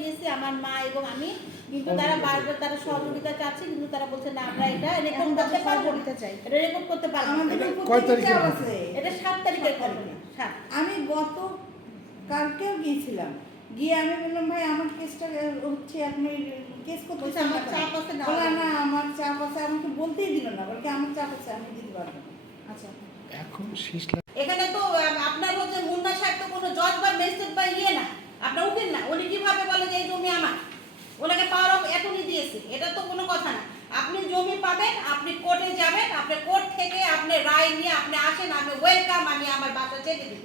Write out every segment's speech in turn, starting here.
গিয়েছি আমার মা এবং আমি। কিন্তু তারা বারবার তারা সহযোগিতা চাচ্ছে কিন্তু তারা বলছে না আমরা এটা রেকর্ড করতে পারব না। চাই? এটা রেকর্ড করতে পারব আমাদের এটা- সাত তারিখের ঘটনা। আমি গত কালকেও গিয়েছিলাম। গিয়ে আমি বললাম ভাই আমার কেসটা হচ্ছে আপনি কেস করতে চান আমার চাপ আছে, না। বলে, না আমার চাপ আছে। আমাকে বলতেই দিল না। বলকে আমার চাপ আছে? আমি দিতে পারব আচ্ছা। এখন শেষ লাগ- এখানে তো আম, আপনার হচ্ছে মুন্না সাহেব তো কোনো জজ বা ম্যাজিস্ট্রেট বা ইয়ে না আপনার উকিল না উনি কীভাবে বলে যে এই জমি আমার ওনাকে পাওয়ার অফ দিয়েছে এটা তো কোনো কথা না। আপনি জমি পাবেন আপনি কোর্টে যাবেন আপনি কোর্ট থেকে আপনি রায় নিয়ে আপনি আসেন আমি ওয়েলকাম আমি আমার বাসা চেয়ে দিই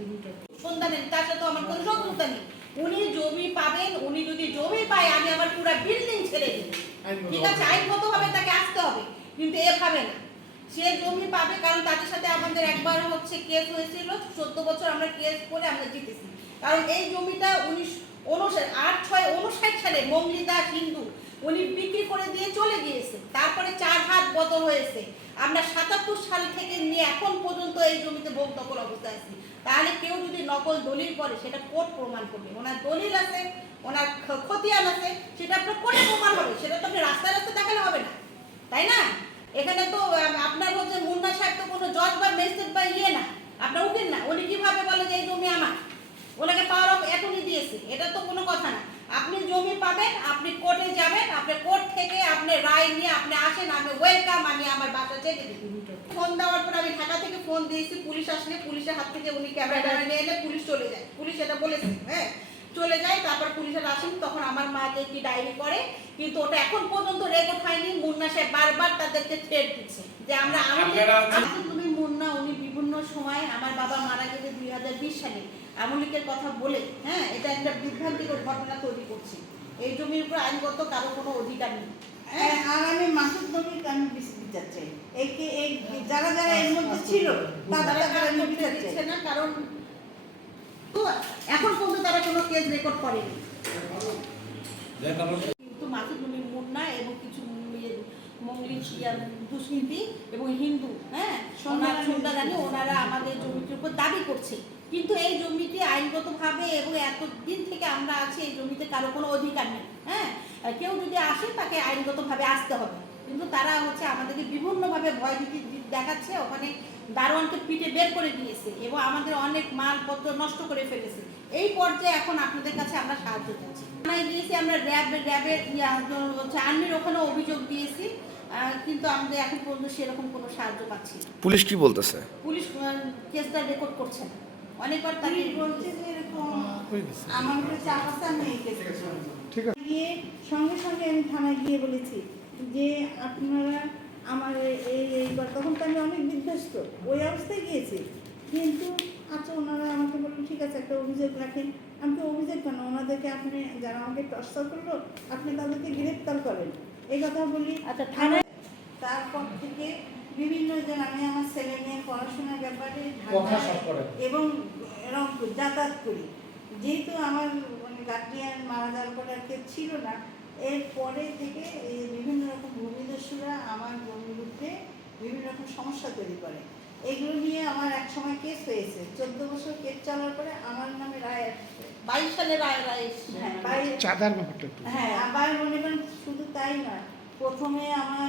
সন্ধ্যা নেই তার সাথে আমার কোনো শত্রুতা নেই। উনি জমি পাবেন উনি যদি জমি পায় আমি আমার পুরো বিল্ডিং ছেড়ে দিই ঠিক আছে আইনগতভাবে তাকে আসতে হবে কিন্তু এভাবে না। সে জমি পাবে কারণ তাদের সাথে আমাদের একবার হচ্ছে কেস হয়েছিল চোদ্দ বছর আমরা কেস করে আমরা জিতেছি। কারণ এই জমিটা উনিশ উনষাট আট ছয় উনষাট সালে মঙ্গলি দাস হিন্দু উনি বিক্রি করে দিয়ে চলে গিয়েছে তারপরে চার হাত বদল হয়েছে। আমরা সাতাত্তর সাল থেকে নিয়ে এখন পর্যন্ত এই জমিতে ভোগ দখল অবস্থায় আছি। তাহলে কেউ যদি নকল দলিল করে সেটা কোর্ট প্রমাণ করবে। ওনার দলিল আছে, ওনার খতিয়ান আছে, সেটা আপনার কোর্টে প্রমাণ হবে। সেটা তো আপনি রাস্তায় রাস্তায় দেখালে হবে না। তাই না? এখানে তো আপনার হচ্ছে মুন্না সাহেব তো কোনো জজ বা ম্যাজিস্ট্রেট বা ইয়ে না। আপনার উকিল না। উনি কীভাবে বলে যে এই জমি আমার ওনাকে পাওয়ার অফ অ্যাটর্নি দিয়েছে এটা তো কোনো কথা না আপনি জমি পাবেন আপনি কোর্টে যাবেন আপনি কোর্ট থেকে আপনি রায় নিয়ে আপনি আসেন আমি ওয়েলকাম আমি আমার বাসা চেয়ে দিই ফোন দেওয়ার পর আমি ঢাকা থেকে ফোন দিয়েছি পুলিশ আসলে পুলিশের হাত থেকে উনি ক্যামেরা নিয়ে এলে পুলিশ চলে যায়। পুলিশ এটা বলেছে হ্যাঁ। চলে যায় তারপর পুলিশের আসেন তখন আমার মা যে কি ডায়েরি করে কিন্তু ওটা এখন পর্যন্ত রেকর্ড হয়নি মুন্না সাহেব বারবার তাদেরকে থ্রেট দিচ্ছে যে আমরা আমি তুমি মুন্না উনি বিভিন্ন সময় আমার বাবা মারা গেছে দুই হাজার বিশ সালে আমলিকের কথা বলে হ্যাঁ এটা একটা বিভ্রান্তিকর ঘটনা তৈরি করছে। এই জমির উপর আইনগত কারও কোনো অধিকার নেই। হ্যাঁ আর আমি মাসুদ নবীকে আমি বিচার চাই একে যারা যারা এর মধ্যে ছিল তারা তারা তারা আমি বিচার চাই। না কারণ এখন পর্যন্ত তারা কোনো কেস রেকর্ড করেনি। কিন্তু মাসুদ মুনি মুন্না এবং কিছু ইয়া এবং হিন্দু হ্যাঁ? ওনার সন্ধ্যারানী ওনারা আমাদের জমিটির উপর দাবি করছে। কিন্তু এই জমিটি আইনগতভাবে এবং এতদিন থেকে আমরা আছি এই জমিতে কারও কোনো অধিকার নেই হ্যাঁ? আর কেউ যদি আসে তাকে আইনগতভাবে আসতে হবে। কিন্তু তারা হচ্ছে আমাদেরকে বিভিন্নভাবে ভয় ভীতি দেখাচ্ছে ওখানে দারোয়ানকে পিঠে বের করে দিয়েছে এবং আমাদের অনেক মালপত্র নষ্ট করে ফেলেছে। এই পর্যায়ে এখন আপনাদের কাছে আমরা সাহায্য চাচ্ছি। থানায় গিয়েছি আমরা র্যাব র্যাবের হচ্ছে আর্মির ওখানে অভিযোগ দিয়েছি আহ, কিন্তু আমাদের এখন পর্যন্ত সেরকম কোনো সাহায্য পাচ্ছি পুলিশ কি বলতেছে? পুলিশ কেসটা রেকর্ড করছে না। অনেকবার তাকে বলছে যে এরকম হয়ে। গেছে। আমার উপরে চাপ আছে আমি এই কেস করব ঠিক আছে। গিয়ে সঙ্গে সঙ্গে আমি থানায় গিয়ে বলেছি যে আপনারা আমার এই- এই এইবার তখন তো আমি অনেক বিধ্বস্ত ওই অবস্থায় গিয়েছি। কিন্তু আচ্ছা ওনারা আমাকে বললেন ঠিক আছে একটা অভিযোগ রাখেন। আমি তো অভিযোগ কেন? ওনাদেরকে আপনি যারা আমাকে টর্চার করল আপনি তাদেরকে গ্রেপ্তার করেন। এই কথা বলি আচ্ছা থানায়। তারপর থেকে বিভিন্ন জন আমি আমার ছেলে মেয়ে পড়াশোনার ব্যাপারে। এবং রংপুর যাতায়াত করি। যেহেতু আমার গার্ডিয়ান মারা যাওয়ার পরে আর কেউ ছিল না। এর পরে থেকে এই বিভিন্ন রকম ভূমিদস্যুরা আমার জমিগুলোতে বিভিন্ন রকম সমস্যা তৈরি করে। এগুলো নিয়ে আমার এক সময় কেস হয়েছে। চোদ্দ বছর কেস চলার পরে আমার নামে রায় আসছে। বাইশ সালে রায় রায় এসেছে। হ্যাঁ হ্যাঁ আবার মনে করেন শুধু তাই নয়। প্রথমে আমার